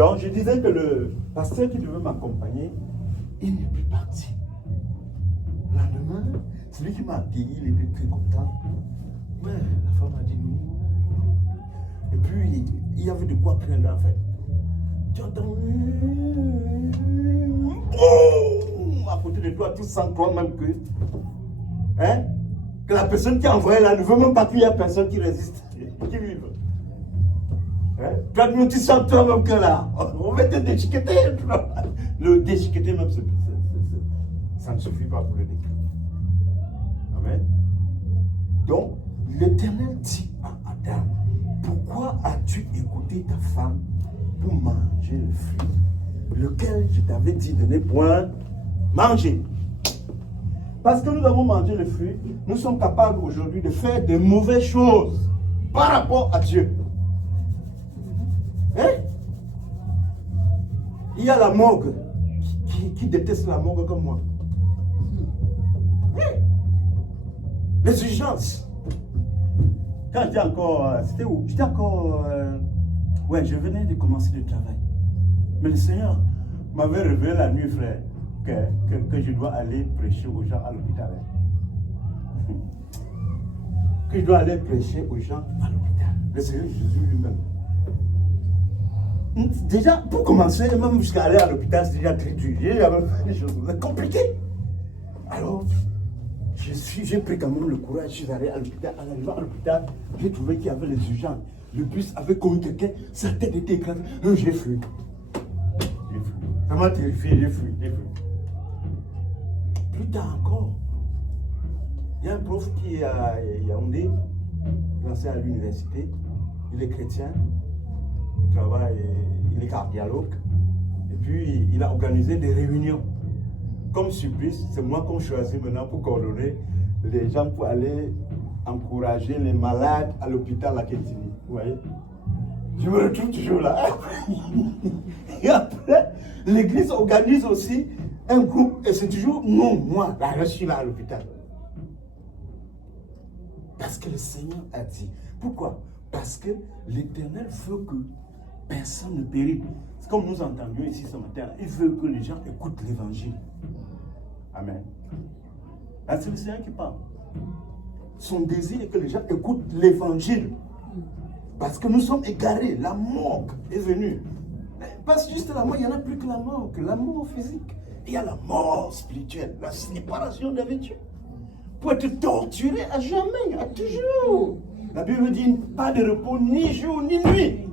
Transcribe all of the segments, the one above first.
Donc, je disais que le pasteur qui devait m'accompagner, il n'est plus parti. Le lendemain, celui qui m'a accueilli, il était très content. Mais la femme a dit non. Et puis, il y avait de quoi craindre en fait. Tu entends boum, à côté de toi, tout sans toi-même que, hein, que la personne qui a envoyé là ne veut même pas qu'il y ait personne qui résiste, qui vive. Hein? Toi, tu sens toi-même que là, on va te déchiqueter. Le déchiqueter même, ça ne suffit pas pour le décrire. Amen. Donc, l'Éternel dit à Adam, pourquoi as-tu écouté ta femme pour manger le fruit, lequel je t'avais dit de ne point manger? Parce que nous avons mangé le fruit, nous sommes capables aujourd'hui de faire de mauvaises choses par rapport à Dieu. Hein? Il y a la morgue qui déteste la morgue comme moi. Hein? Les urgences. Quand j'étais encore, c'était où? J'étais encore, ouais, je venais de commencer le travail. Mais le Seigneur m'avait révélé la nuit, frère, que je dois aller prêcher aux gens à l'hôpital. Que je dois aller prêcher aux gens à l'hôpital. Le Seigneur Jésus lui-même. Déjà, pour commencer, même jusqu'à aller à l'hôpital, c'est déjà très dur. Il y a des choses compliquées. Alors, j'ai pris quand même le courage, je suis allé à l'hôpital. En arrivant à l'hôpital, j'ai trouvé qu'il y avait les urgences. Le bus avait connu quelqu'un, sa tête était écrasée. J'ai fui. Ça m'a terrifié, j'ai fui. Plus tard encore, il y a un prof qui est à Yaoundé, il enseigne à l'université, il est chrétien, il travaille, il est cardiologue, et puis il a organisé des réunions. Comme surprise, c'est moi qu'on choisit maintenant pour coordonner les gens pour aller encourager les malades à l'hôpital à Kétini. Vous voyez? Je me retrouve toujours là. Et après, l'église organise aussi un groupe, et c'est toujours non, moi, là, je suis là à l'hôpital. Parce que le Seigneur a dit. Pourquoi? Parce que l'Éternel veut que personne ne périsse. C'est comme nous entendions ici ce matin. Il veut que les gens écoutent l'évangile. Amen. Là, c'est le Seigneur qui parle. Son désir est que les gens écoutent l'évangile. Parce que nous sommes égarés. La mort est venue. Pas juste la mort, il n'y en a plus que la mort physique. Il y a la mort spirituelle, la séparation d'avec Dieu. Pour être torturé à jamais, à toujours. La Bible dit pas de repos ni jour ni nuit.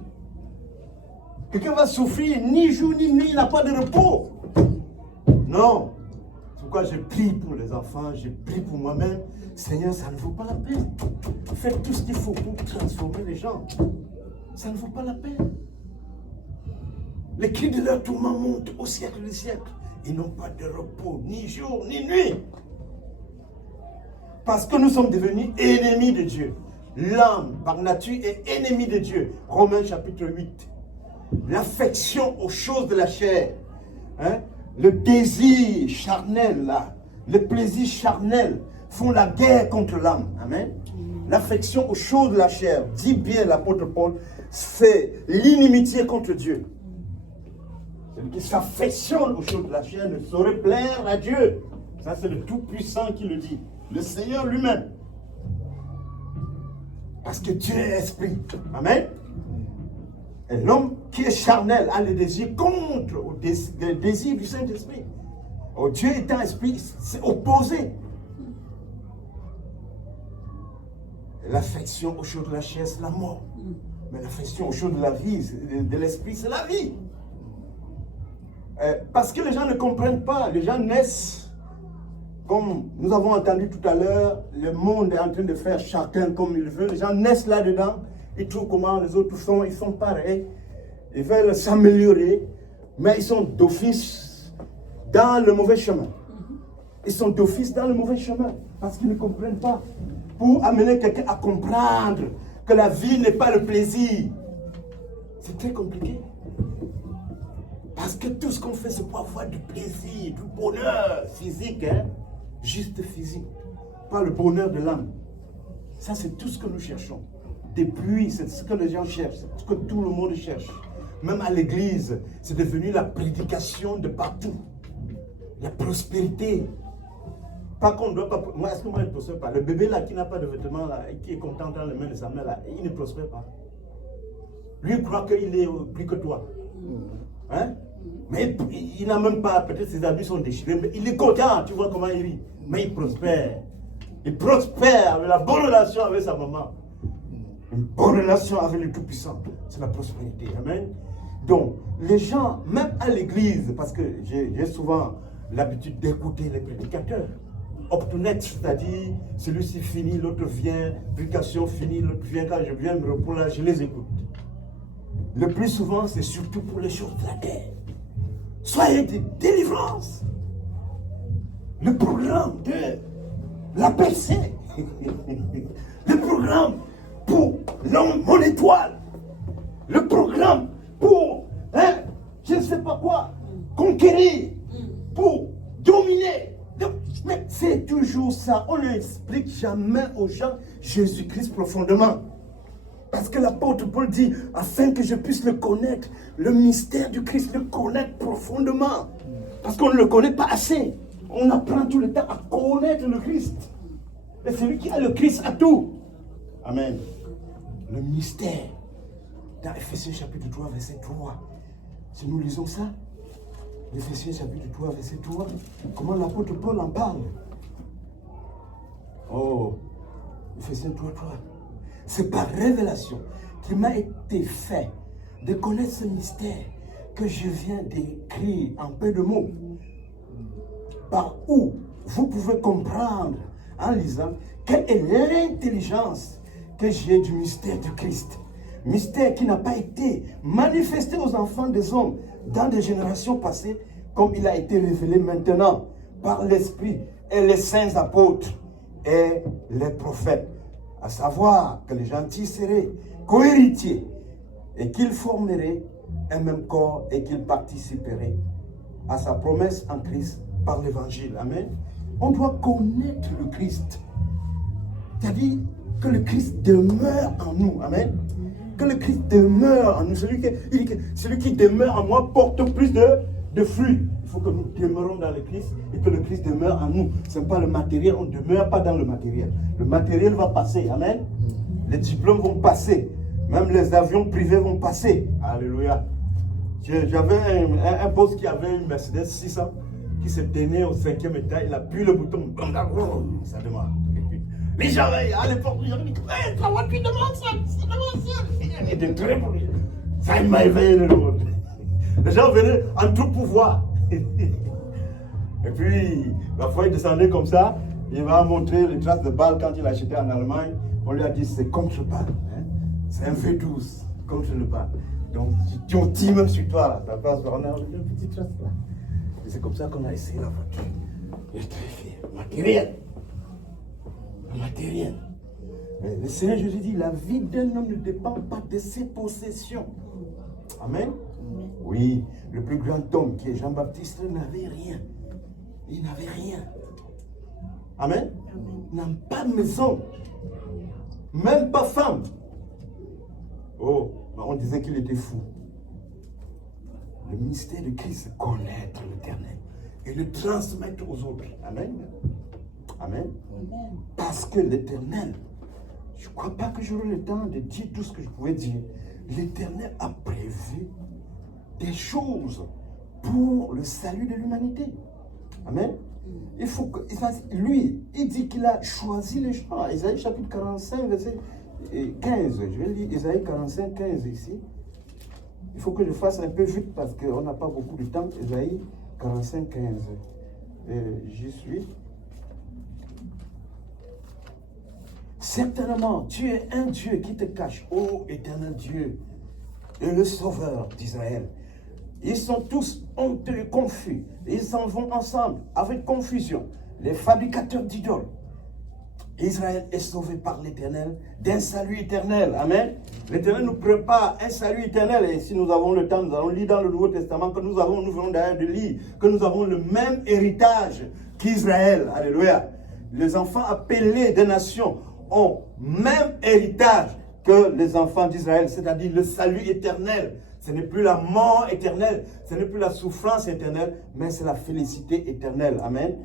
Quelqu'un va souffrir ni jour ni nuit, il n'a pas de repos. Non. C'est pourquoi je prie pour les enfants, je prie pour moi-même. Seigneur, ça ne vaut pas la peine. Faites tout ce qu'il faut pour transformer les gens. Ça ne vaut pas la peine. Les cris de leur tourment montent au siècle des siècles. Ils n'ont pas de repos, ni jour, ni nuit. Parce que nous sommes devenus ennemis de Dieu. L'homme, par nature, est ennemi de Dieu. Romains chapitre 8. L'affection aux choses de la chair. Hein? Le désir charnel, là, le plaisir charnel font la guerre contre l'âme. Amen. L'affection aux choses de la chair, dit bien l'apôtre Paul, c'est l'inimitié contre Dieu. Celui qui s'affectionne aux choses de la chair ne saurait plaire à Dieu. Ça, c'est le Tout-Puissant qui le dit. Le Seigneur lui-même. Parce que Dieu est esprit. Amen. Et l'homme qui est charnel a le désir contre le désir du Saint-Esprit. Oh, Dieu étant esprit, c'est opposé. L'affection aux choses de la chair, c'est la mort. Mais l'affection aux choses de la vie, de l'esprit, c'est la vie. Parce que les gens ne comprennent pas. Les gens naissent, comme nous avons entendu tout à l'heure, le monde est en train de faire chacun comme il veut. Les gens naissent là-dedans. Ils trouvent comment les autres sont, ils sont pareils. Ils veulent s'améliorer, mais ils sont d'office dans le mauvais chemin. Ils sont d'office dans le mauvais chemin parce qu'ils ne comprennent pas. Pour amener quelqu'un à comprendre que la vie n'est pas le plaisir, c'est très compliqué. Parce que tout ce qu'on fait, c'est pour avoir du plaisir, du bonheur physique, hein? Juste physique, pas le bonheur de l'âme. Ça, c'est tout ce que nous cherchons. Depuis, c'est ce que les gens cherchent, c'est ce que tout le monde cherche. Même à l'église, c'est devenu la prédication de partout. La prospérité. Pas qu'on ne doit pas... Moi, est-ce que moi, je ne prospère pas? Le bébé là, qui n'a pas de vêtements, là, et qui est content dans les mains de sa mère, là, il ne prospère pas. Lui, il croit qu'il est plus que toi. Hein? Mais il n'a même pas... Peut-être ses habits sont déchirés, mais il est content. Tu vois comment il rit. Mais il prospère. Il prospère avec la bonne relation avec sa maman. Une bonne relation avec le Tout-Puissant. C'est la prospérité. Amen. Donc, les gens, même à l'église, parce que j'ai souvent l'habitude d'écouter les prédicateurs, obtonète, c'est-à-dire celui-ci finit, l'autre vient, prédication finie, l'autre vient, quand je viens me reposer, je les écoute. Le plus souvent, c'est surtout pour les choses de la terre. Soyez des délivrances. Le programme de la percée. Le programme pour l'homme, mon étoile. Le programme pour, je ne sais pas quoi, conquérir, pour dominer. Mais c'est toujours ça. On n'explique jamais aux gens Jésus-Christ profondément. Parce que l'apôtre Paul dit, afin que je puisse le connaître, le mystère du Christ, le connaître profondément. Parce qu'on ne le connaît pas assez. On apprend tout le temps à connaître le Christ. Et celui qui a le Christ a tout. Amen. Le mystère. Dans Ephésiens chapitre 3, verset 3. Si nous lisons ça, Ephésiens chapitre 3, verset 3, comment l'apôtre Paul en parle? Oh, Ephésiens 3, 3. C'est par révélation qu'il m'a été fait de connaître ce mystère que je viens d'écrire en peu de mots. Par où vous pouvez comprendre en lisant quelle est l'intelligence que j'ai du mystère du Christ. Mystère qui n'a pas été manifesté aux enfants des hommes dans des générations passées, comme il a été révélé maintenant par l'Esprit et les saints apôtres et les prophètes. À savoir que les gentils seraient cohéritiers et qu'ils formeraient un même corps et qu'ils participeraient à sa promesse en Christ par l'évangile. Amen. On doit connaître le Christ. C'est-à-dire que le Christ demeure en nous. Amen. Que le Christ demeure en nous. Celui qui demeure en moi porte plus de fruits. Il faut que nous demeurons dans le Christ et que le Christ demeure en nous. Ce n'est pas le matériel, on ne demeure pas dans le matériel. Le matériel va passer, amen. Les diplômes vont passer. Même les avions privés vont passer. Alléluia. J'avais un poste qui avait une Mercedes 600 qui se tenait au 5e étage. Il appuie le bouton, ça démarre. Les gens, à l'époque, ils ont dit, ta voiture demande ça, il était très bon. Ça, il m'a éveillé le monde. Les gens venaient en tout pouvoir. Et puis, la fois il descendait comme ça, il m'a montré les traces de balles quand il achetait en Allemagne. On lui a dit, c'est contre-balle. Hein? C'est un V12, contre le balle. Donc, tu on tire même sur toi, là, ta face, on a une petite trace là. Et c'est comme ça qu'on a essayé la voiture. Il est très fier. Matériel. Matériel. Mais le Seigneur Jésus dit, la vie d'un homme ne dépend pas de ses possessions. Amen. Oui, le plus grand homme qui est Jean-Baptiste n'avait rien. Il n'avait rien. Amen. Il n'a pas de maison. Même pas femme. Oh, on disait qu'il était fou. Le mystère de Christ, c'est connaître l'Éternel et le transmettre aux autres. Amen. Amen. Parce que l'Éternel, je ne crois pas que j'aurai le temps de dire tout ce que je pouvais dire. L'Éternel a prévu des choses pour le salut de l'humanité. Amen. Il faut que, lui, il dit qu'il a choisi les gens. Isaïe chapitre 45, verset 15. Je vais lire Isaïe 45, 15 ici. Il faut que je fasse un peu vite parce qu'on n'a pas beaucoup de temps. Isaïe 45, 15. J'y suis. Certainement, tu es un Dieu qui te cache, ô éternel Dieu, et le Sauveur d'Israël. Ils sont tous honteux et confus. Ils s'en vont ensemble avec confusion. Les fabricateurs d'idoles. Israël est sauvé par l'Éternel d'un salut éternel. Amen. L'Éternel nous prépare un salut éternel. Et si nous avons le temps, nous allons lire dans le Nouveau Testament que nous venons d'ailleurs de lire, que nous avons le même héritage qu'Israël. Alléluia. Les enfants appelés des nations ont même héritage que les enfants d'Israël, c'est-à-dire le salut éternel. Ce n'est plus la mort éternelle, ce n'est plus la souffrance éternelle, mais c'est la félicité éternelle. Amen.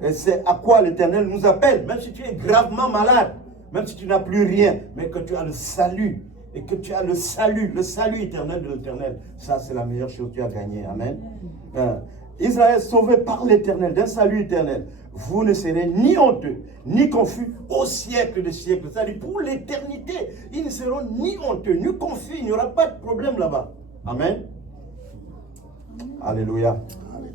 Et c'est à quoi l'Éternel nous appelle, même si tu es gravement malade, même si tu n'as plus rien, mais que tu as le salut, et que tu as le salut éternel de l'Éternel. Ça, c'est la meilleure chose que tu as gagnée. Amen. Israël sauvé par l'Éternel, d'un salut éternel. Vous ne serez ni honteux, ni confus au siècle des siècles. C'est-à-dire pour l'éternité, ils ne seront ni honteux, ni confus. Il n'y aura pas de problème là-bas. Amen. Alléluia.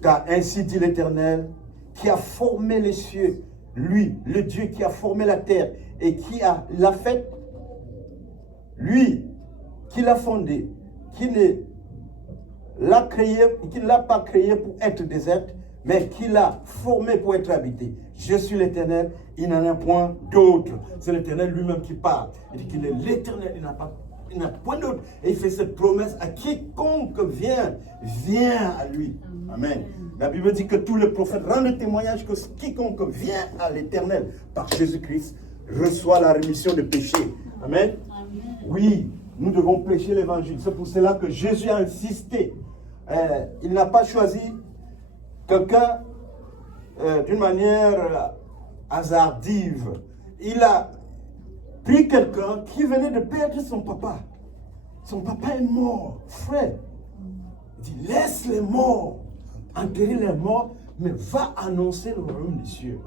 Car ainsi dit l'Éternel, qui a formé les cieux, lui, le Dieu qui a formé la terre et qui l'a fait, lui, qui l'a fondé, qui ne l'a créé, qui ne l'a pas créé pour être déserte, mais qui l'a formé pour être habité. Je suis l'Éternel, il n'en a point d'autre. C'est l'Éternel lui-même qui parle. Il dit qu'il est l'Éternel, il n'a point d'autre. Et il fait cette promesse à quiconque vient à lui. Amen. La Bible dit que tous les prophètes rendent le témoignage que quiconque vient à l'Éternel par Jésus-Christ reçoit la rémission des péchés. Amen. Oui, nous devons prêcher l'évangile. C'est pour cela que Jésus a insisté. Il n'a pas choisi quelqu'un d'une manière hasardive. Il a pris quelqu'un qui venait de perdre son papa. Son papa est mort, frère. Il dit, laisse les morts, enterrer les morts, mais va annoncer le royaume des cieux.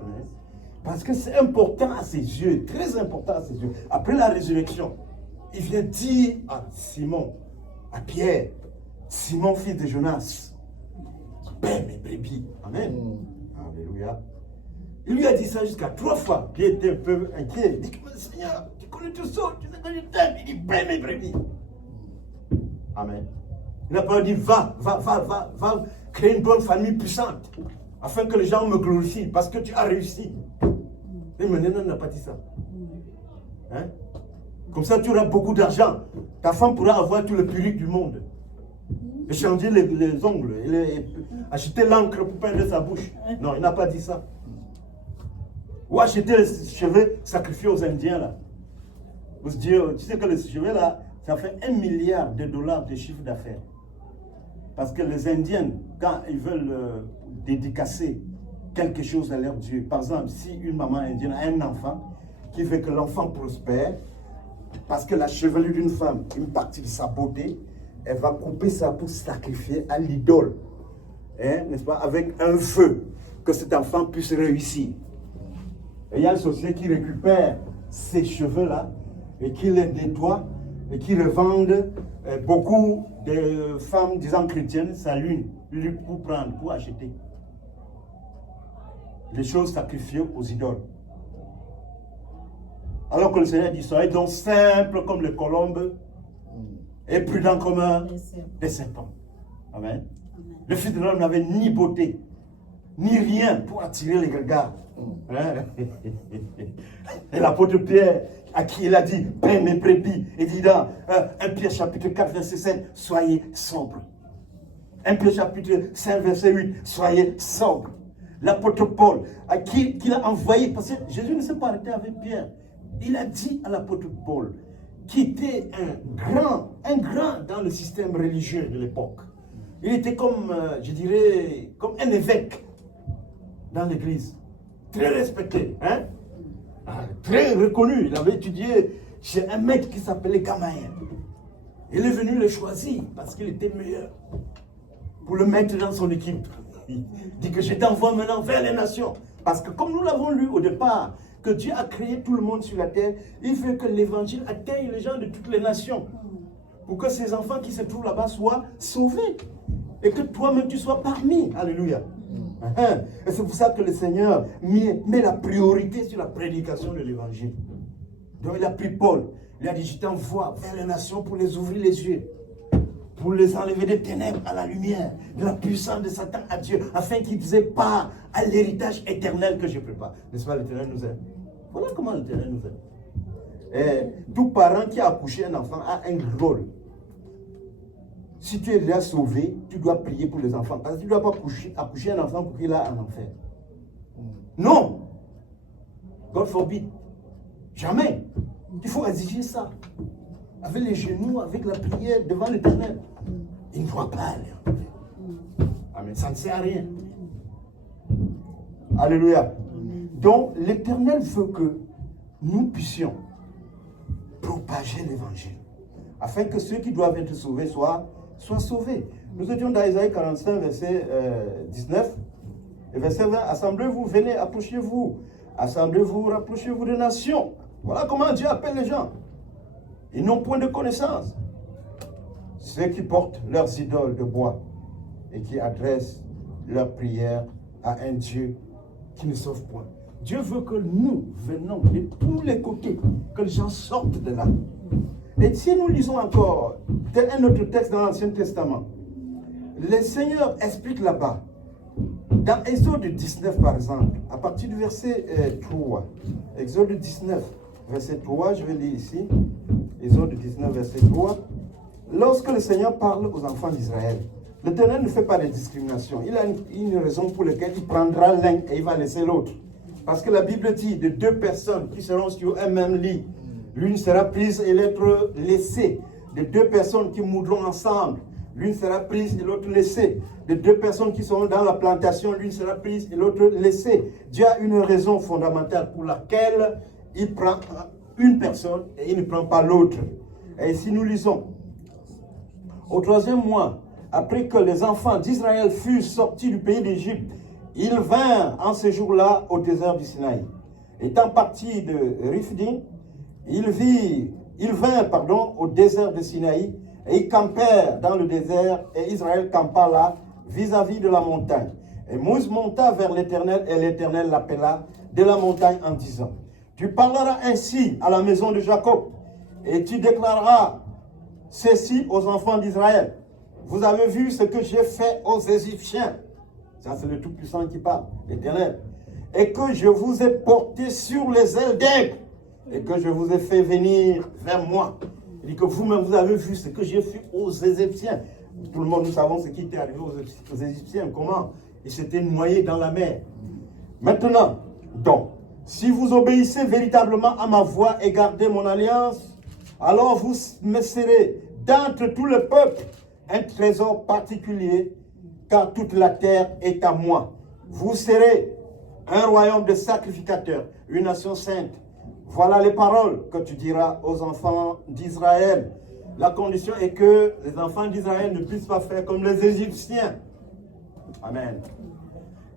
Parce que c'est important à ses yeux, très important à ses yeux. Après la résurrection, il vient dire à Simon, à Pierre, Simon, fils de Jonas, paie mes brebis. Amen. Alléluia. Il lui a dit ça jusqu'à 3 fois. Pierre était un peu inquiet. Il dit, Seigneur, tu connais tout ça, tu sais que je t'aime. Il dit, paie mes brebis. Amen. Il n'a pas dit, va créer une bonne famille puissante, afin que les gens me glorifient, parce que tu as réussi. Et maintenant, il n'a pas dit ça. Hein? Comme ça, tu auras beaucoup d'argent. Ta femme pourra avoir tout le perruque du monde. Échanger les ongles, acheter l'encre pour peindre sa bouche. Non, il n'a pas dit ça. Ou acheter les cheveux sacrifiés aux Indiens, là. Vous dire, tu sais que les cheveux, là, ça fait $1 milliard de chiffre d'affaires. Parce que les Indiens, quand ils veulent dédicacer quelque chose à leur Dieu, par exemple, si une maman indienne a un enfant qui veut que l'enfant prospère, parce que la chevelure d'une femme, une partie de sa beauté, elle va couper ça pour sacrifier à l'idole, hein, n'est-ce pas, avec un feu, que cet enfant puisse réussir. Et il y a une société qui récupère ces cheveux-là et qui les nettoie et qui revendent. Beaucoup de femmes, disant chrétiennes, s'allument pour prendre, pour acheter les choses sacrifiées aux idoles. Alors que le Seigneur dit, soyez donc simples comme les colombes et prudents comme des serpents. Amen. Le Fils de l'homme n'avait ni beauté, ni rien pour attirer les regards. Et l'apôtre Pierre, à qui il a dit, paie mes brebis, il dit dans 1 Pierre chapitre 4, verset 7, soyez sobres. 1 Pierre chapitre 5, verset 8, soyez sobres. L'apôtre Paul, à qui il a envoyé, parce que Jésus ne s'est pas arrêté avec Pierre. Il a dit à l'apôtre Paul, qui était un grand dans le système religieux de l'époque. Il était comme, je dirais, comme un évêque dans l'église. Très respecté, hein? Très reconnu. Il avait étudié chez un maître qui s'appelait Gamaël. Il est venu le choisir parce qu'il était meilleur pour le mettre dans son équipe. Il dit que je t'envoie maintenant vers les nations. Parce que comme nous l'avons lu au départ, que Dieu a créé tout le monde sur la terre, il veut que l'évangile atteigne les gens de toutes les nations. Pour que ces enfants qui se trouvent là-bas soient sauvés. Et que toi-même tu sois parmi. Alléluia. Et c'est pour ça que le Seigneur met la priorité sur la prédication de l'évangile. Donc il a pris Paul. Il a dit, je t'envoie vers les nations pour les ouvrir les yeux. Pour les enlever des ténèbres à la lumière, de la puissance de Satan à Dieu, afin qu'ils aient part à l'héritage éternel que je prépare. N'est-ce pas, l'Éternel nous aime? Voilà comment l'Éternel nous aime. Et tout parent qui a accouché un enfant a un rôle. Si tu es déjà sauvé, tu dois prier pour les enfants. Parce que tu ne dois pas accoucher un enfant pour qu'il aille en enfer. Non. God forbid. Jamais. Il faut exiger ça. Avec les genoux, avec la prière devant l'Éternel. il ne doit pas aller en paix. Amen. Ça ne sert à rien. Alléluia. Donc, l'Éternel veut que nous puissions propager l'évangile, afin que ceux qui doivent être sauvés soient sauvés. Nous étions dans Isaïe 45, verset 19, et verset 20. Assemblez-vous, venez, approchez-vous. Assemblez-vous, rapprochez-vous des nations. Voilà comment Dieu appelle les gens. Ils n'ont point de connaissance. Ceux qui portent leurs idoles de bois et qui adressent leurs prières à un Dieu qui ne sauve point. Dieu veut que nous venons de tous les côtés, que les gens sortent de là. Et si nous lisons encore un autre texte dans l'Ancien Testament, le Seigneur explique là-bas, dans Exode 19 par exemple, à partir du verset 3, Exode 19, verset 3, je vais lire ici, Exode 19, verset 3, lorsque le Seigneur parle aux enfants d'Israël, l'Éternel ne fait pas de discrimination. Il a une raison pour laquelle il prendra l'un et il va laisser l'autre. Parce que la Bible dit de deux personnes qui seront sur un même lit, l'une sera prise et l'autre laissée. De deux personnes qui mourront ensemble, l'une sera prise et l'autre laissée. De deux personnes qui seront dans la plantation, l'une sera prise et l'autre laissée. Dieu a une raison fondamentale pour laquelle il prend une personne et il ne prend pas l'autre. Et si nous lisons, au 3e mois, après que les enfants d'Israël furent sortis du pays d'Égypte, ils vinrent en ce jour-là au désert du Sinaï. Étant partis de Rifdim, ils vinrent au désert de Sinaï et ils campèrent dans le désert et Israël campa là vis-à-vis de la montagne. Et Moïse monta vers l'Éternel et l'Éternel l'appela de la montagne en disant, tu parleras ainsi à la maison de Jacob et tu déclareras ceci aux enfants d'Israël. Vous avez vu ce que j'ai fait aux Égyptiens. Ça, c'est le Tout-Puissant qui parle, l'Éternel. Et que je vous ai porté sur les ailes d'aigle. Et que je vous ai fait venir vers moi. Il dit que vous-même, vous avez vu ce que j'ai fait aux Égyptiens. Tout le monde, nous savons ce qui était arrivé aux Égyptiens. Comment ils s'étaient noyés dans la mer. Maintenant, donc, si vous obéissez véritablement à ma voix et gardez mon alliance, alors vous me serez d'entre tous les peuples un trésor particulier, car toute la terre est à moi. Vous serez un royaume de sacrificateurs, une nation sainte. Voilà les paroles que tu diras aux enfants d'Israël. La condition est que les enfants d'Israël ne puissent pas faire comme les Égyptiens. Amen.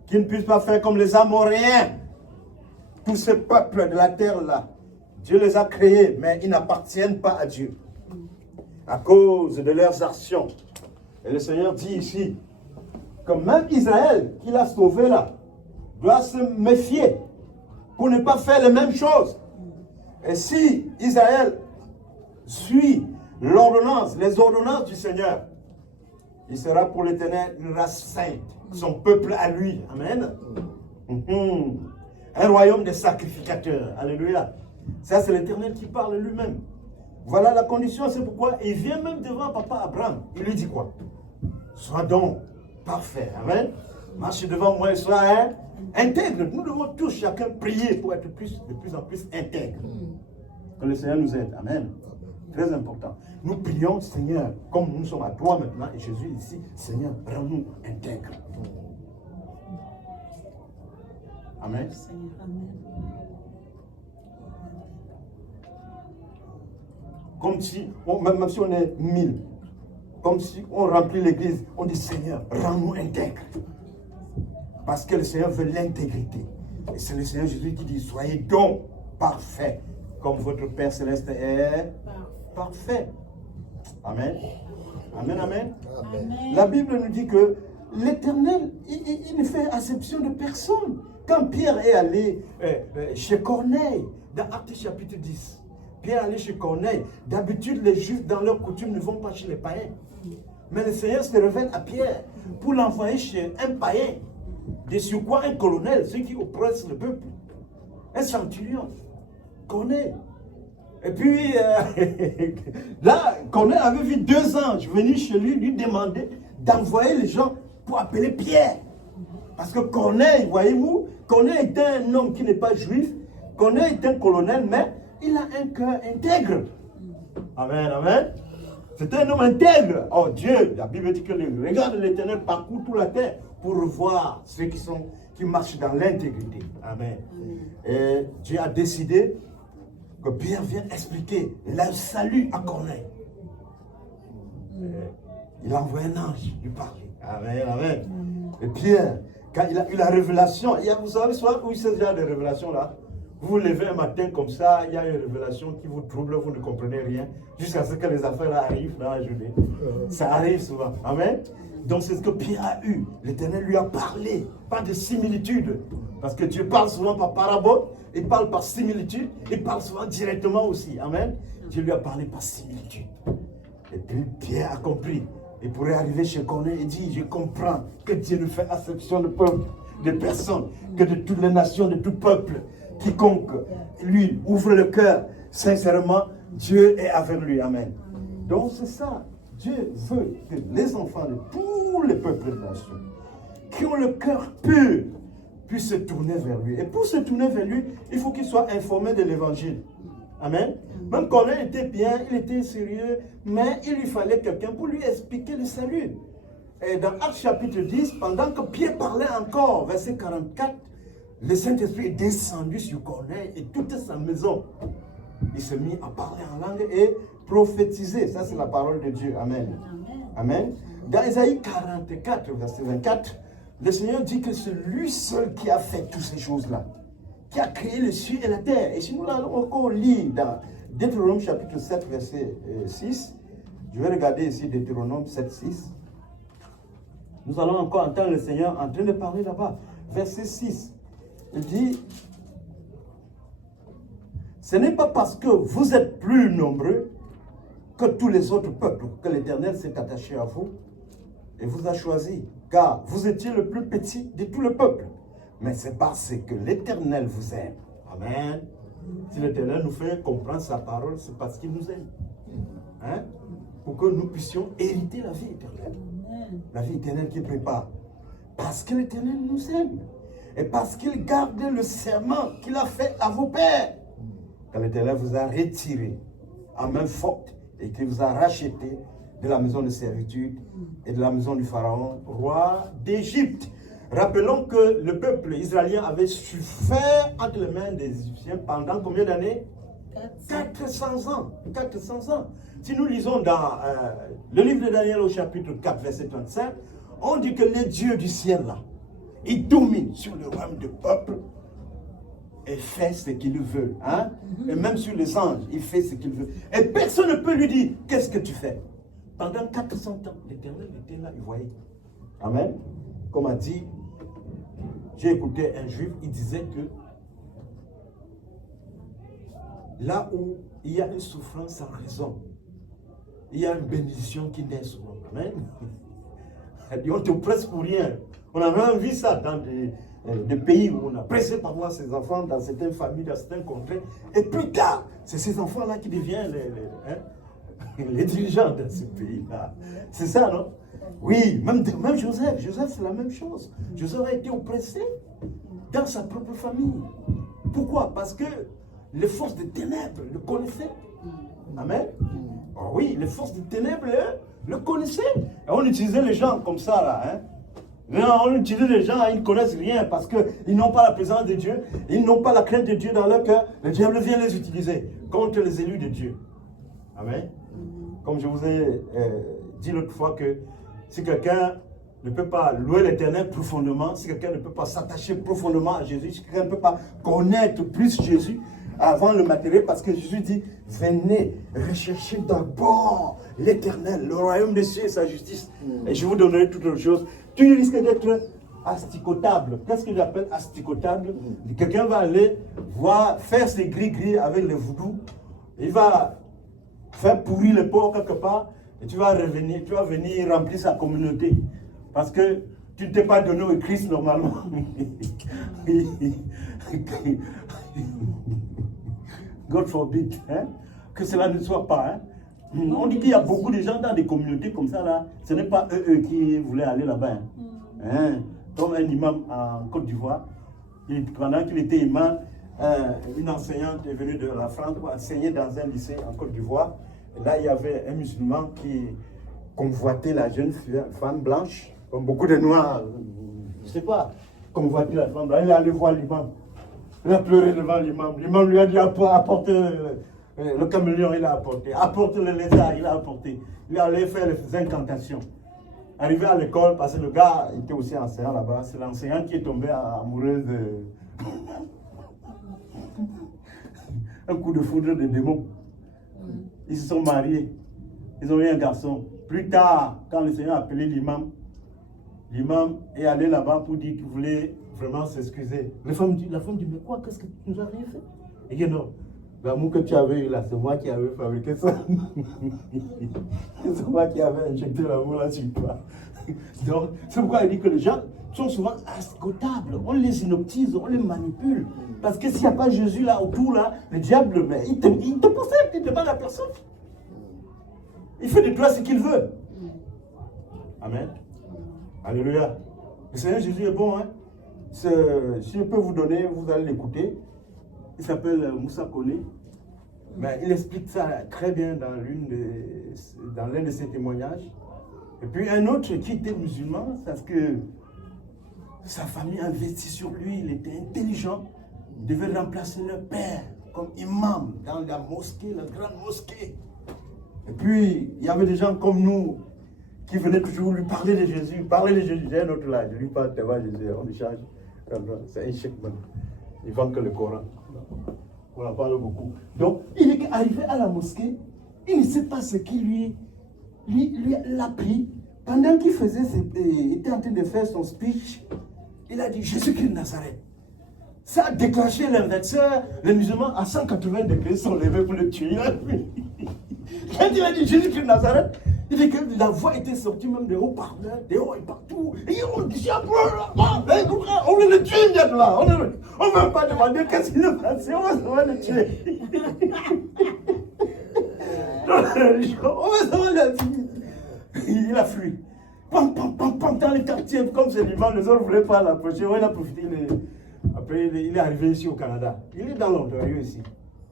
Qu'ils ne puissent pas faire comme les Amoréens. Tous ces peuples de la terre-là, Dieu les a créés, mais ils n'appartiennent pas à Dieu. À cause de leurs actions. Et le Seigneur dit ici, que même Israël, qu'il a sauvé là, doit se méfier pour ne pas faire les mêmes choses. Et si Israël suit l'ordonnance, les ordonnances du Seigneur, il sera pour l'Éternel une race sainte, son peuple à lui. Amen. Un royaume de sacrificateurs. Alléluia. Ça, c'est l'Éternel qui parle lui-même. Voilà la condition, c'est pourquoi il vient même devant papa Abraham. Il lui dit quoi? Sois donc parfait. Amen. Marche devant moi et sois intègre. Nous devons tous chacun prier pour être de plus en plus intègre. Que le Seigneur nous aide. Amen. Très important. Nous prions, Seigneur, comme nous sommes à toi maintenant et Jésus ici, Seigneur, rends-nous intègres. Amen. Comme si, même si on est 1000, comme si on remplit l'église, on dit Seigneur, rends-nous intègres. Parce que le Seigneur veut l'intégrité. Et c'est le Seigneur Jésus qui dit, soyez donc parfaits, comme votre Père Céleste est parfait. Amen. Amen, amen. Amen. La Bible nous dit que l'Éternel, il ne fait acception de personne. Quand Pierre est allé chez Corneille, dans Actes chapitre 10, Pierre est allé chez Corneille. D'habitude, les Juifs, dans leur coutume, ne vont pas chez les païens. Mais le Seigneur se révèle à Pierre pour l'envoyer chez un païen. De sur quoi un colonel, ceux qui oppressent le peuple. Un centurion. Corneille. Et puis, là, Corneille avait vu 2 anges venir chez lui, lui demander d'envoyer les gens pour appeler Pierre. Parce que Corneille, voyez-vous, Corneille était un homme qui n'est pas juif. Corneille est un colonel, mais il a un cœur intègre. Amen, amen. C'était un homme intègre. Oh Dieu, la Bible dit que le regard de l'Éternel parcourt toute la terre pour voir ceux qui marchent dans l'intégrité. Amen. Et Dieu a décidé que Pierre vienne expliquer le salut à Corneille. Il a envoyé un ange lui parler. Amen, amen. Et Pierre, quand il a eu la révélation, vous savez, soit où il ce genre de révélation là, vous vous levez un matin comme ça, il y a une révélation qui vous trouble, vous ne comprenez rien, jusqu'à ce que les affaires arrivent dans la journée. Ça arrive souvent. Amen. Donc c'est ce que Pierre a eu. L'Éternel lui a parlé, pas de similitude. Parce que Dieu parle souvent par parabole, il parle par similitude, il parle souvent directement aussi. Amen. Dieu lui a parlé par similitude. Et puis Pierre a compris. Il pourrait arriver chez Corneille et dire, je comprends que Dieu ne fait exception de peuple, de personnes, que de toutes les nations, de tout peuple. Quiconque, lui, ouvre le cœur, sincèrement, Dieu est avec lui. Amen. Donc c'est ça. Dieu veut que les enfants de tous les peuples et nations, qui ont le cœur pur, puissent se tourner vers lui. Et pour se tourner vers lui, il faut qu'ils soient informés de l'évangile. Amen. Même Corneille était bien, il était sérieux, mais il lui fallait quelqu'un pour lui expliquer le salut. Et dans Actes chapitre 10, pendant que Pierre parlait encore, verset 44, le Saint-Esprit est descendu sur Corneille et toute sa maison. Il s'est mis à parler en langue et prophétiser. Ça, c'est la parole de Dieu. Amen. Amen. Dans Isaïe 44, verset 24, le Seigneur dit que c'est lui seul qui a fait toutes ces choses-là, qui a créé le ciel et la terre. Et si nous allons encore lire dans Deutéronome chapitre 7, verset 6, je vais regarder ici Deutéronome 7, 6. Nous allons encore entendre le Seigneur en train de parler là-bas. Verset 6. Il dit, ce n'est pas parce que vous êtes plus nombreux que tous les autres peuples que l'Éternel s'est attaché à vous et vous a choisi, car vous étiez le plus petit de tout le peuple. Mais c'est parce que l'Éternel vous aime. Amen. Si l'Éternel nous fait comprendre sa parole, c'est parce qu'il nous aime. Hein? Pour que nous puissions hériter la vie éternelle. La vie éternelle qu'il prépare. Parce que l'Éternel nous aime. Et parce qu'il garde le serment qu'il a fait à vos pères. Quand l'Éternel vous a retiré à main forte et qu'il vous a racheté de la maison de servitude et de la maison du Pharaon, roi d'Égypte. Rappelons que le peuple israélien avait souffert entre les mains des Égyptiens pendant combien d'années? 400 ans. 400 ans. Si nous lisons dans le livre de Daniel au chapitre 4, verset 35, on dit que le Dieu du ciel là, il domine sur le royaume du peuple et fait ce qu'il veut. Hein? Et même sur les anges, il fait ce qu'il veut. Et personne ne peut lui dire, qu'est-ce que tu fais? Pendant 400 ans, l'Éternel était là, il voyait. Amen. Comme a dit, j'ai écouté un juif, il disait que là où il y a une souffrance sans raison, il y a une bénédiction qui naît souvent. Amen. On te presse pour rien. On a même vu ça dans des pays où on a pressé par voir ses enfants dans certaines familles, dans certains contrées. Et plus tard, c'est ces enfants-là qui deviennent les dirigeants de ce pays-là. C'est ça, non? Oui, même Joseph. Joseph, c'est la même chose. Joseph a été oppressé dans sa propre famille. Pourquoi? Parce que les forces des ténèbres le connaissaient. Amen. Oh oui, les forces des ténèbres le connaissaient. Et on utilisait les gens comme ça, là. Hein? Non, on utilise les gens, ils ne connaissent rien parce qu'ils n'ont pas la présence de Dieu, ils n'ont pas la crainte de Dieu dans leur cœur. Le diable vient les utiliser contre les élus de Dieu. Amen. Comme je vous ai dit l'autre fois que si quelqu'un ne peut pas louer l'Éternel profondément, si quelqu'un ne peut pas s'attacher profondément à Jésus, si quelqu'un ne peut pas connaître plus Jésus avant le matériel, parce que Jésus dit, venez rechercher d'abord l'Éternel, le royaume des cieux et sa justice, et je vous donnerai toutes les choses. Tu risques d'être asticotable. Qu'est-ce que j'appelle asticotable? Quelqu'un va aller faire ses gris-gris avec le voodoo, il va faire pourrir le porc quelque part, et tu vas venir remplir sa communauté. Parce que tu ne t'es pas donné au Christ normalement. God forbid, hein? Que cela ne soit pas. Hein? On dit qu'il y a beaucoup de gens dans des communautés comme ça, là. Ce n'est pas eux qui voulaient aller là-bas. Hein? Comme un imam en Côte d'Ivoire, pendant qu'il était imam, une enseignante est venue de la France pour enseigner dans un lycée en Côte d'Ivoire. Et là, il y avait un musulman qui convoitait la jeune femme blanche, comme beaucoup de noirs, je ne sais pas, convoitait la femme blanche. Il est allé voir l'imam. Il a pleuré devant l'imam. L'imam lui a dit apporte le caméléon, il a apporté. Apporte le lézard, il a apporté. Il est allé faire les incantations. Arrivé à l'école, parce que le gars était aussi enseignant là-bas, c'est l'enseignant qui est tombé amoureux de... un coup de foudre de démon. Ils se sont mariés. Ils ont eu un garçon. Plus tard, quand le Seigneur a appelé l'imam est allé là-bas pour dire qu'il voulait vraiment s'excuser. La femme dit, mais quoi, qu'est-ce que tu nous as rien fait? Il dit non, l'amour que tu avais eu là, c'est moi qui avais fabriqué ça. C'est moi qui avais injecté l'amour là sur toi. Donc, c'est pourquoi il dit que les gens sont souvent escotables. On les inoptise, on les manipule. Parce que s'il n'y a pas Jésus là autour, là, le diable, mais il te possède, il ne demande à personne. Il fait de toi ce qu'il veut. Amen. Alléluia. Le Seigneur Jésus est bon. Hein? Si je peux vous donner, vous allez l'écouter. Il s'appelle Moussa Kone. Mais il explique ça très bien dans l'un de ses témoignages. Et puis un autre qui était musulman, parce que sa famille a investi sur lui, il était intelligent. Il devait remplacer le père comme imam dans la mosquée, la grande mosquée. Et puis, il y avait des gens comme nous qui venaient toujours lui parler de Jésus. Parler de Jésus, j'ai un autre là, je lui parle de Jésus, on échange. C'est un cheikh man. Il vend que le Coran. On en parle beaucoup. Donc, il est arrivé à la mosquée, il ne sait pas ce qui lui l'a pris. Pendant qu'il était en train de faire son speech, il a dit Jésus-Christ de Nazareth. Ça a déclenché l'inverseur, les musulmans à 180 degrés sont levés pour le tuer. Quand il a dit Jésus-Christ de Nazareth, il dit que la voix était sortie même de haut-parleurs, de haut et partout. Et on dit on veut le tuer immédiatement. On ne veut pas demander qu'est-ce qu'il a passé, on va le tuer. Il a fui. Pam, pam, pam, pam, dans les quartiers, comme c'est l'imam, les autres ne voulaient pas l'approcher. Il a profité. Après, il est arrivé ici au Canada. Il est dans l'Ontario ici.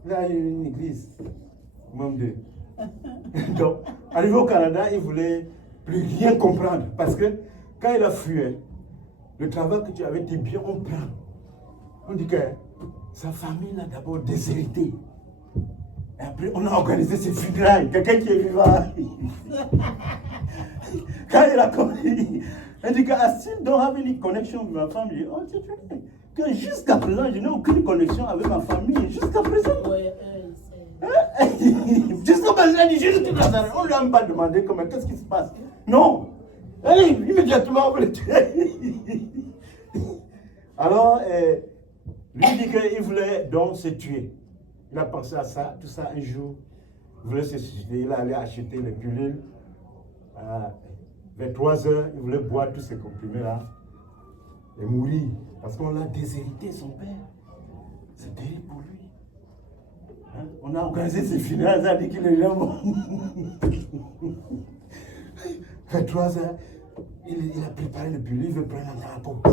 Il a une église, même deux. Donc, arrivé au Canada, il ne voulait plus rien comprendre. Parce que quand il a fui, le travail que tu avais dit bien, on prend. On dit que sa famille l'a d'abord déshérité. Et après, on a organisé ses funérailles. Quelqu'un qui est vivant. Quand il a compris, il dit que I still don't have any connection with my family. Oh, c'est vrai. Que jusqu'à présent, je n'ai aucune connexion avec ma famille. Jusqu'à présent. Jusqu'à présent, il dit Jésus-Christ de Nazareth. On ne lui a même pas demandé comment, qu'est-ce qui se passe. Non. Allez, immédiatement, on veut le tuer. Alors, lui dit qu'il voulait donc se tuer. Il a pensé à ça, tout ça un jour. Il voulait se suicider. Il allait acheter les pilules. Vers 3 heures, il voulait boire tous ces comprimés-là et mourir. Parce qu'on l'a déshérité, son père. C'est terrible pour lui. Hein? On a organisé ses funérailles, ça a dit qu'il est là mort. Vers 3 heures, il a préparé le pilule, il veut prendre la porte.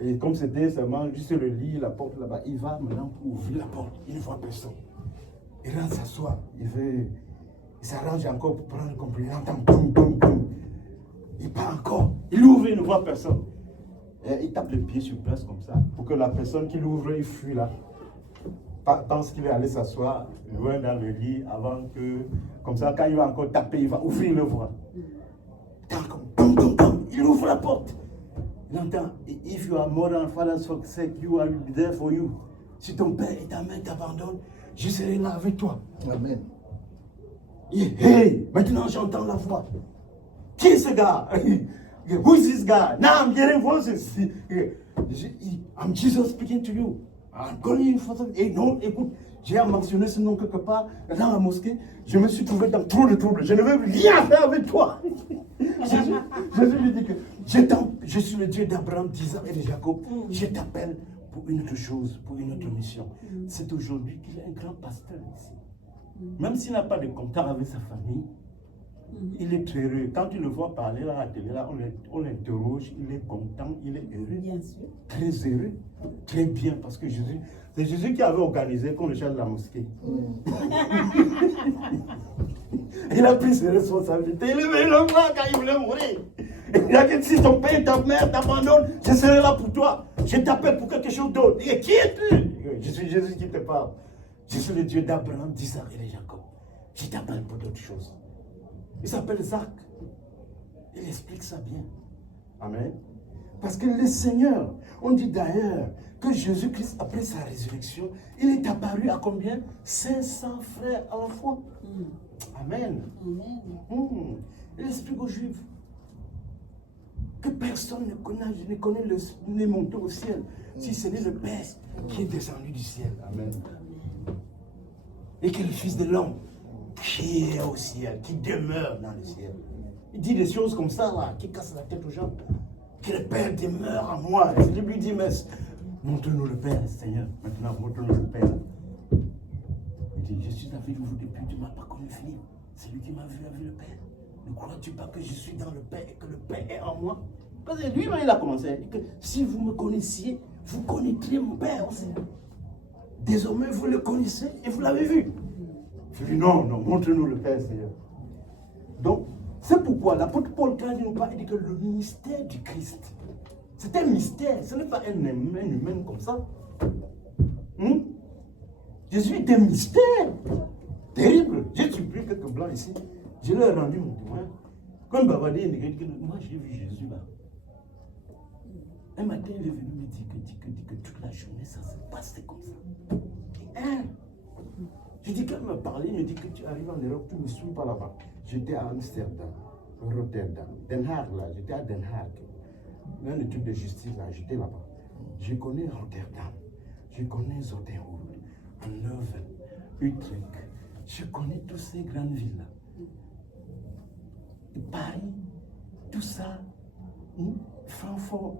Et comme c'était seulement juste le lit, la porte là-bas, il va maintenant pour ouvrir la porte. Il ne voit personne. Il rentre s'asseoir. Il s'arrange encore pour prendre le comprimé. Il entend boum, boum, boum. Il part encore. Il ouvre, il ne voit personne. Et il tape le pied sur place comme ça. Pour que la personne qui l'ouvre, il fuit là. Pense qu'il est allé s'asseoir loin dans le lit avant que. Comme ça, quand il va encore taper, il va ouvrir le voie. Boum, boum, boum. Il ouvre la porte. Il entend. If you are more than father's sake, you will be there for you. Si ton père et ta mère t'abandonnent, je serai là avec toi. Amen. Hey, maintenant j'entends la voix. Qui est ce gars? Who is this guy? Now I'm hearing voices. I'm Jesus speaking to you. I'm calling you for something. Et non, écoute, j'ai mentionné ce nom quelque part dans la mosquée. Je me suis trouvé dans trop de troubles. Je ne veux rien faire avec toi. Jésus lui dit que je suis le Dieu d'Abraham, d'Isaac et de Jacob. Je t'appelle pour une autre chose, pour une autre mission. C'est aujourd'hui qu'il est un grand pasteur ici. Même s'il n'a pas de contact avec sa famille, Il est très heureux. Quand tu le vois parler là, à la télé, là, on l'interroge, il est content, il est heureux. Bien sûr. Très heureux, très bien, parce que Jésus, c'est Jésus qui avait organisé qu'on le cherche la mosquée. Il a pris ses responsabilités. Il est venu le voir quand il voulait mourir. Il a dit, si ton père et ta mère t'abandonnent, je serai là pour toi. Je t'appelle pour quelque chose d'autre. Et qui es-tu? Je suis Jésus qui te parle. Je suis le Dieu d'Abraham, d'Isaac et de Jacob. Je t'appelle pour d'autres choses. Il s'appelle Zach. Il explique ça bien. Amen. Parce que le Seigneur, on dit d'ailleurs que Jésus-Christ, après sa résurrection, il est apparu à combien? 500 frères à la fois. Amen. Il explique aux Juifs que personne ne connaît le monté au ciel, si ce n'est le Père qui est descendu du ciel. Amen. Et que le Fils de l'homme qui est au ciel, qui demeure dans le ciel. Il dit des choses comme ça, là, qui cassent la tête aux gens. Que le Père demeure en moi. Et je lui dis, mais montre-nous le Père, Seigneur. Maintenant, montre-nous le Père. Il dit, je suis avec vous depuis, tu ne m'as pas connu, Philippe. C'est lui qui m'a vu avec le Père. Ne crois-tu pas que je suis dans le Père et que le Père est en moi? Parce que lui-même, il a commencé à dire que si vous me connaissiez, vous connaîtriez mon Père aussi. Désormais, vous le connaissez et vous l'avez vu. Je lui dis, non, montre-nous le Père, Seigneur. Donc, c'est pourquoi l'apôtre Paul, quand il nous parle, il dit que le mystère du Christ, c'est un mystère, ce n'est pas un humain comme ça. Jésus est un mystère terrible. J'ai supprimé quelques blancs ici, je leur ai rendu mon témoin. Quand Babadé il dit, moi j'ai vu Jésus là. Un matin, il est venu me dire que toute la journée, ça se passait comme ça. Je dis, quand il m'a parlé, il me dit que tu arrives en Europe, tu ne me suis pas là-bas. J'étais à Amsterdam, Rotterdam, Den Haag là, j'étais à Den Haag. Dans le truc de justice là, j'étais là-bas. Je connais Rotterdam, je connais Zoeterwoude, Leuven, Utrecht. Je connais toutes ces grandes villes là. Et Paris, tout ça, Francfort,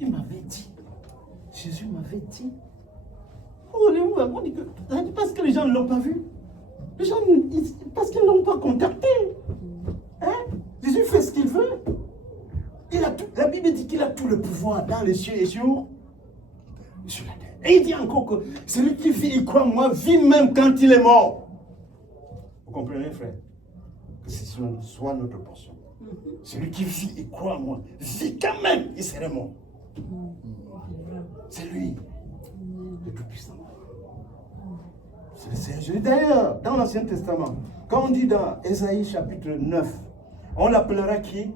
il m'avait dit, Jésus m'avait dit. On dit que, parce que les gens ne l'ont pas vu. Les gens, parce qu'ils ne l'ont pas contacté. Jésus fait ce qu'il veut. La Bible dit qu'il a tout le pouvoir dans les cieux et sur la terre. Et il dit encore que celui qui vit et croit en moi vit même quand il est mort. Vous comprenez, frère? Que ce soit notre portion. Celui qui vit et croit en moi vit quand même, il serait mort. C'est lui, le Tout-Puissant. C'est le Seigneur. D'ailleurs, dans l'Ancien Testament, quand on dit dans Ésaïe chapitre 9, on l'appellera qui?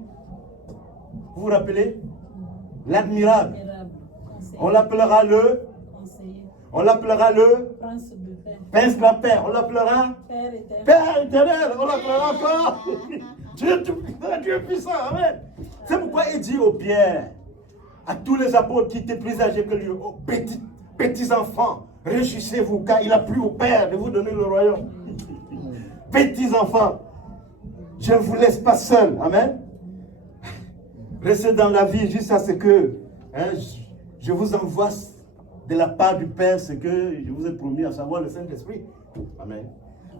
Vous vous rappelez? L'admirable. On l'appellera le? On l'appellera le? Prince de la paix. On l'appellera? Père éternel. On l'appellera encore? Dieu puissant. Amen. C'est pourquoi il dit aux Pierre, à tous les apôtres qui étaient plus âgés que lui, aux petits enfants, réjouissez-vous, car il a plu au Père de vous donner le royaume. Petits enfants, je ne vous laisse pas seul. Amen. Restez dans la vie jusqu'à ce que je vous envoie de la part du Père ce que je vous ai promis, à savoir le Saint-Esprit. Amen.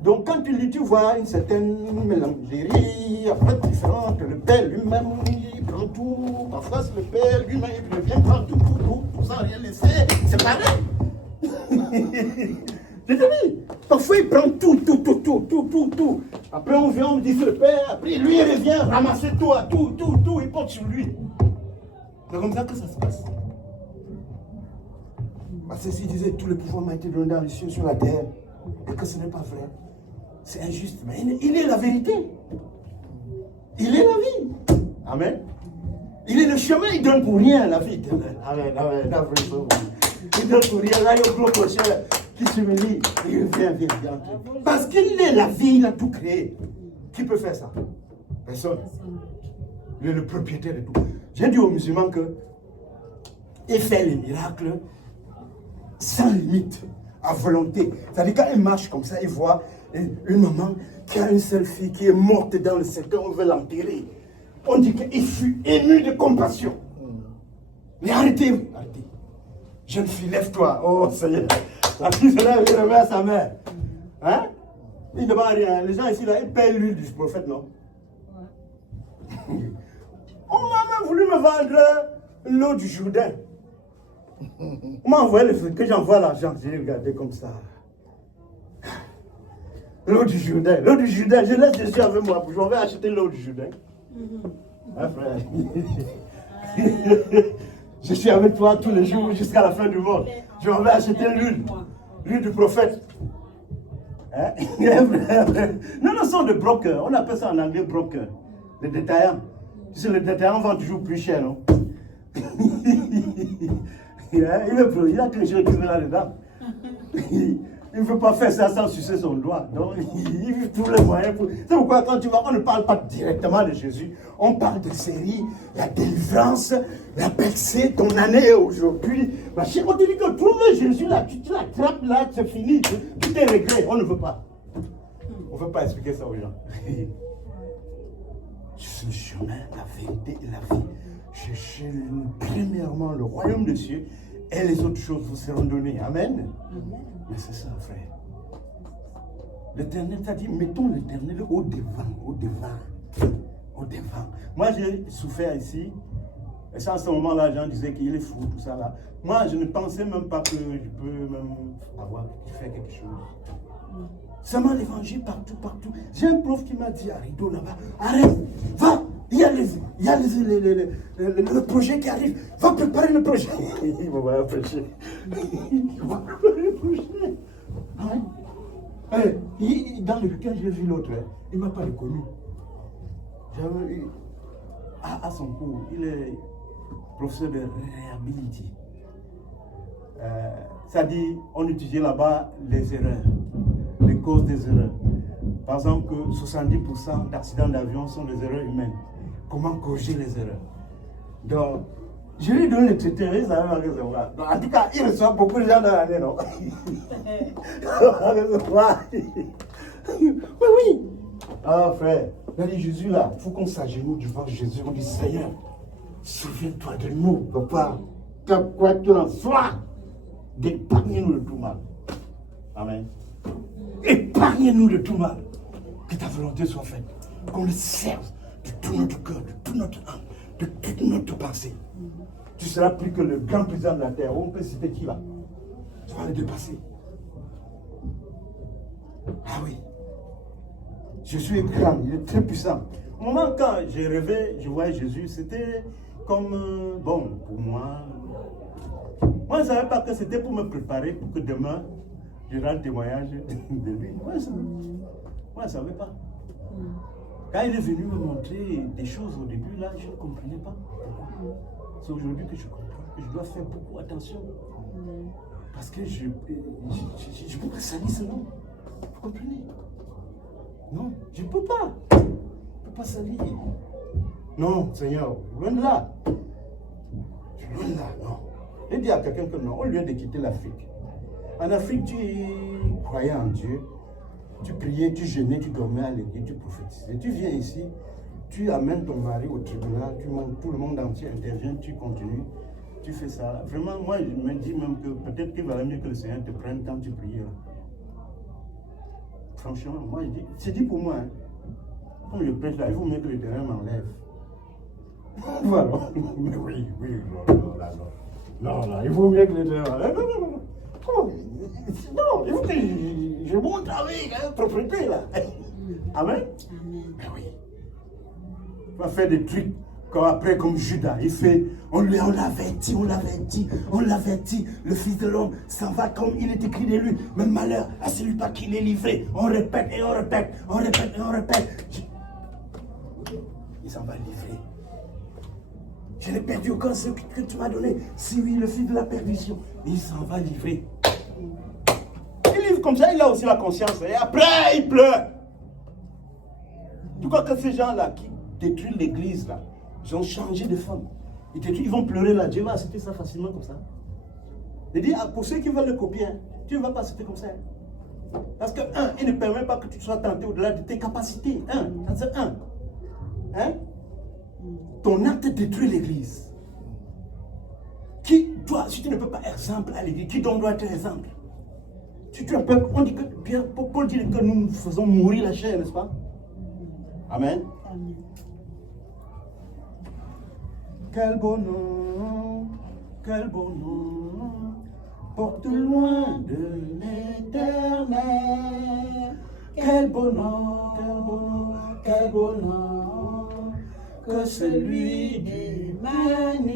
Donc quand tu lis, tu vois une certaine mélangerie, après différente. Le Père lui-même, il prend tout. Parfois c'est le Père lui-même, il vient prendre tout, sans rien laisser. C'est pareil. Je te dis, parfois il prend tout. Après on vient, on dit c'est le Père, après lui il revient ramasser tout, il porte sur lui. C'est comme ça que ça se passe. Parce que s'il disait tout le pouvoir m'a été donné dans les cieux sur la terre, et que ce n'est pas vrai, c'est injuste. Mais il est la vérité. Il est la vie. Amen. Il est le chemin, il donne pour rien la vie. Amen. Il donne pour rien. Là, il y a un gros cochon qui se lit. Il vient. Parce qu'il est la vie, il a tout créé. Qui peut faire ça? Personne. Il est le propriétaire de tout. J'ai dit aux musulmans que il fait les miracles sans limite, à volonté. C'est-à-dire quand il marche comme ça, il voit une maman qui a une seule fille qui est morte dans le secteur, on veut l'enterrer. On dit qu'il fut ému de compassion. Mais arrêtez. Jeune fille, lève-toi. Oh Seigneur. La fille se lève, il remet à sa mère. Il ne demande rien. Les gens ici, là, ils payent l'huile du prophète, non? me vendre l'eau du Jourdain. On m'a envoyé que j'envoie l'argent. J'ai regardé comme ça. L'eau du Jourdain, je laisse Jésus avec moi. Je vais acheter l'eau du Jourdain. Hein, frère? Je suis avec toi tous les jours jusqu'à la fin du monde. Je vais acheter l'huile du prophète. Hein? Non, ce sont des brokers. On appelle ça en anglais broker. Les détaillants. Tu sais, les détaillants vendent toujours plus cher, non? Il a quelque chose qui veut là-dedans. Il ne veut pas faire ça sans sucer son doigt. Donc, il trouve les moyens pour... C'est pourquoi quand tu vas, on ne parle pas directement de Jésus. On parle de série, la délivrance, la percée, ton année aujourd'hui. On te dit que trouve Jésus là, tu l'attrapes là, c'est fini. Tout est réglé. On ne veut pas. On ne veut pas expliquer ça aux gens. Je suis le chemin, la vérité et la vie. Cherchez premièrement le royaume de Dieu et les autres choses vous seront données. Amen. Amen. Mais c'est ça, frère. L'Éternel t'a dit, mettons l'Éternel au devant. Moi, j'ai souffert ici. Et ça, à ce moment-là, les gens disaient qu'il est fou, tout ça là. Moi, je ne pensais même pas que je peux même faire quelque chose. Seulement l'évangile partout. J'ai un prof qui m'a dit à Rideau là-bas, arrête, va, il y a le projet qui arrive, va préparer le projet. Il va prêcher. Il va préparer le projet. Dans le week-end, j'ai vu l'autre, il ne m'a pas reconnu. J'avais eu à son cours, il est professeur de réhabilitation. Ça dit, on étudiait là-bas les erreurs, les causes des erreurs. Par exemple, que 70% d'accidents d'avion sont des erreurs humaines. Comment corriger les erreurs? Donc, je lui donne le traité, ils n'avaient pas recevoir. En tout cas, il reçoit beaucoup de gens dans l'année, non? Oui. Ah, frère, il a dit Jésus là, il faut qu'on s'agenouille devant Jésus. On dit Seigneur, souviens-toi de nous, papa. Quoi qu'il en soit, d'épargner-nous de tout mal. Amen. Épargnez-nous de tout mal. Que ta volonté soit faite. Qu'on le serve de tout notre cœur, de toute notre âme, de toute notre pensée. Tu seras plus que le grand président de la terre. On peut citer qui là? Tu vas le dépasser. Ah oui. Jésus est grand, il est très puissant. Au moment quand j'ai rêvé, je voyais Jésus, c'était comme, bon, pour moi, je ne savais pas que c'était pour me préparer pour que demain, je rende témoignage de lui. Moi, je ne savais pas. Quand il est venu me montrer des choses au début, là, je ne comprenais pas. C'est aujourd'hui que je comprends que je dois faire beaucoup attention. Parce que je ne peux pas salir ce nom. Vous comprenez? Non, je ne peux pas. Je ne peux pas salir. Non, Seigneur, loin de là. Loin de là, non. Il dit à quelqu'un que non, on lui a de quitter l'Afrique. En Afrique, tu croyais en Dieu, tu priais, tu jeûnais, tu dormais à l'église, tu prophétisais. Tu viens ici, tu amènes ton mari au tribunal, tout le monde entier intervient, tu continues, tu fais ça. Vraiment, moi, je me dis même que peut-être qu'il valait mieux que le Seigneur te prenne quand tu pries. Franchement, moi, je dis, c'est dit pour moi, hein. Comme je prêche là, il vaut mieux que l'Éternel m'enlève. Voilà. Mais oui, non, il vaut mieux que l'Éternel m'enlève. Non, il faut que je monte avec propriété là. Amen. Mais oui. Il va faire des trucs comme après, comme Judas. Il fait, on l'avait dit, le Fils de l'homme s'en va comme il est écrit de lui. Mais malheur à celui par qui il est livré. On répète et on répète. Il s'en va livrer. Je n'ai perdu aucun ce que tu m'as donné. Si oui, le fils de la perdition, il s'en va livrer. Il livre comme ça, il a aussi la conscience. Et après, il pleure. Tu crois que ces gens-là qui détruisent l'église, là, ils ont changé de femme. Ils vont pleurer là. Dieu va accepter ça facilement comme ça. Il dit, pour ceux qui veulent le copier, Dieu ne va pas accepter comme ça. Parce que, il ne permet pas que tu sois tenté au-delà de tes capacités. C'est un. Ton acte détruit l'église. Si tu ne peux pas être exemple à l'église, qui donc doit être exemple? On dit que Paul dit que nous faisons mourir la chair, n'est-ce pas? Amen. quel bon nom, porte loin de l'Éternel. Quel bon nom, quel bon nom, que celui d'Emmanuel.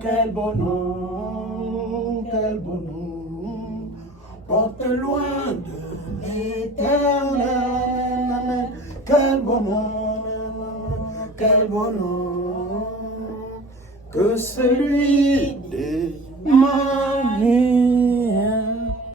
Quel bon nom, porte loin de l'Éternel. Quel bon nom, que celui d'Emmanuel.